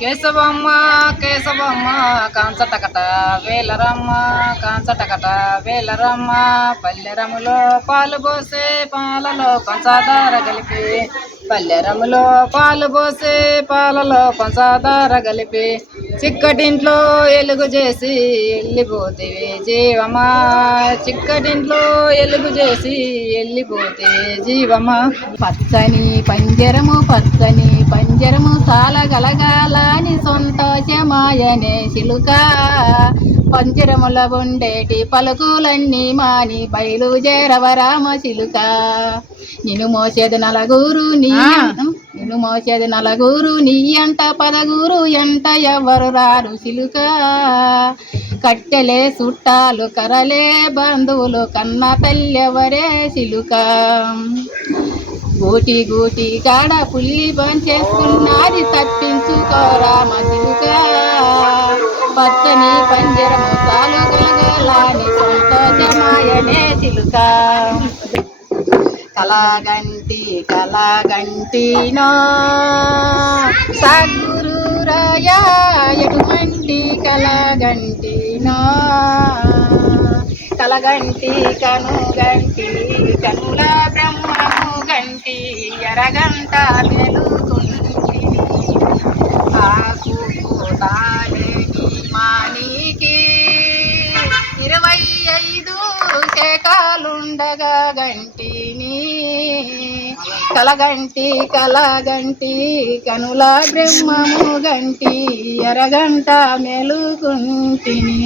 కేశవమ్మ కేశవమ్మ కాంచటకట వేలరమ్మ కాంచటకట వేలరమ్మ. పల్లెరములో పాలు పోసే పాలలో పంచదార కలిపి పల్లెరములో పాలు పోసే పాలలో పంచదార కలిపి చిక్కటింట్లో ఎలుగు చేసి వెళ్ళిపోతేవి జీవమా. చిక్కటింట్లో ఎలుగు చేసి వెళ్ళిపోతే జీవమా. పచ్చని పంజరము పచ్చని పంజరము చాలా గలగాలని సంతోషమాయనే శిలుక పంజరముల ఉండేటి పలుకులన్నీ మాని బయలుదేరవరామ శిలుక నిన్ను మోసేది నలుగురు నీ నిన్ను మోసేది నలుగురు నీ అంట పదగురు ఎంట ఎవరు రారు శిలుక కట్టెలే చుట్టాలు కరలే బంధువులు కన్న తల్లెవరే శిలుక గూటి గూటి కాడ పుల్లి చేసుకున్నది తప్పించుకోరా మసిలుగా పచ్చని పంజరము సాలు సంతోషమాయనే చిలుక. కళగంటి కలాగంటినో సద్గురు రాయా ఎటువంటి కలగంటి కనుగంటి కనుల బ్రహ్మము గంటి ఎరగంట ఐదు శేఖాలుండగా గంటిని కలగంటి కలగంటి కనుల బ్రహ్మము గంటి ఎరగంట మెలుగుంటిని.